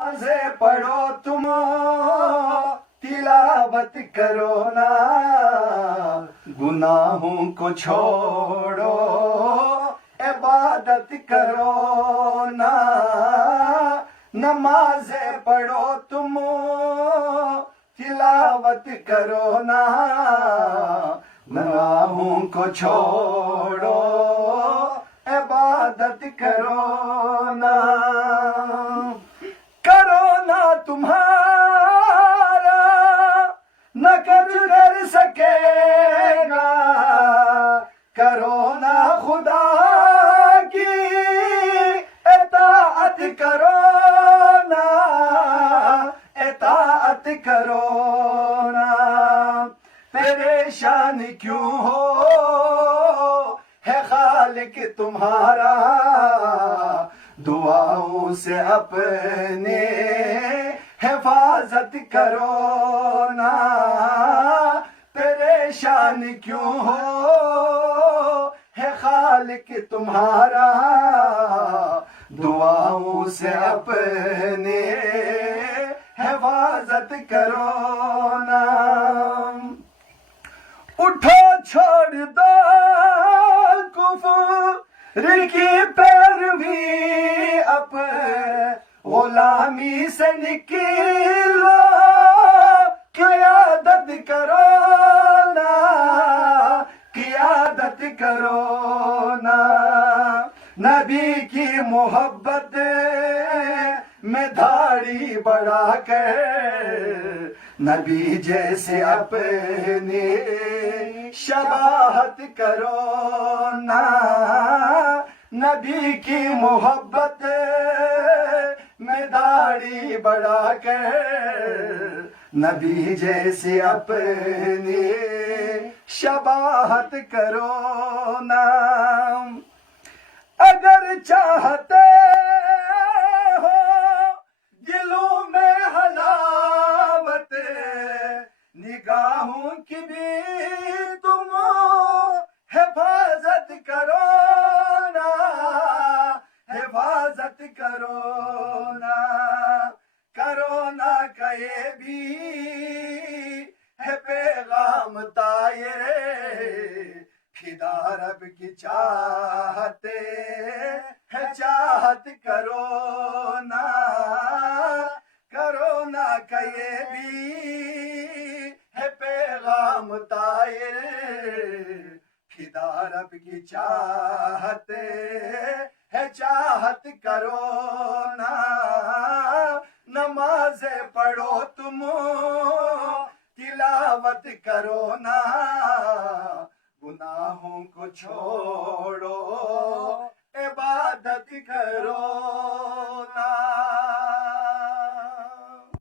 نمازیں پڑھو تم تلاوت کرو نا، گناہوں کو چھوڑو عبادت کرو نا، نمازیں پڑھو تم تلاوت کرو نا، گناہوں کو چھوڑو عبادت کرو نا، کرو نا تمہارا نہ کچھ کر سکے گا، کرو نا خدا کی اطاعت کرو نا، اطاعت کرو نا، پریشان کیوں ہو ہے خالق تمہارا، دعاؤں سے اپنے حفاظت کرو نا، پریشان کیوں ہو ہے خالق تمہارا، دعاؤں سے اپنے حفاظت کرو نا، اٹھو چھوڑ دو کفر کی پیروی، اب غلامی سے نکلو قیادت کرو نا، قیادت کرو نا، نبی کی محبت میں دھاڑی بڑھا کر نبی جیسے اپنی شباہت کرو نا، نبی کی محبت میں داڑھی بڑھا کر نبی جیسے اپنی شباہت کرو نا، اگر چاہتے ہو دلوں میں حلاوت، نگاہوں کی بھی تم حفاظت کرو نا، حفاظت کرو نا، کرو نا کہے بھی ہے پیغام طائر، خدا رب کی چاہتے ہے چاہت کرو نا، کرو نا کہے بھی ہے پیغام طائر، خدا رب کی چاہتے ہے چاہت کرو نا، نمازیں پڑھو تم تلاوت کرو نا، گناہوں کو چھوڑو عبادت کرو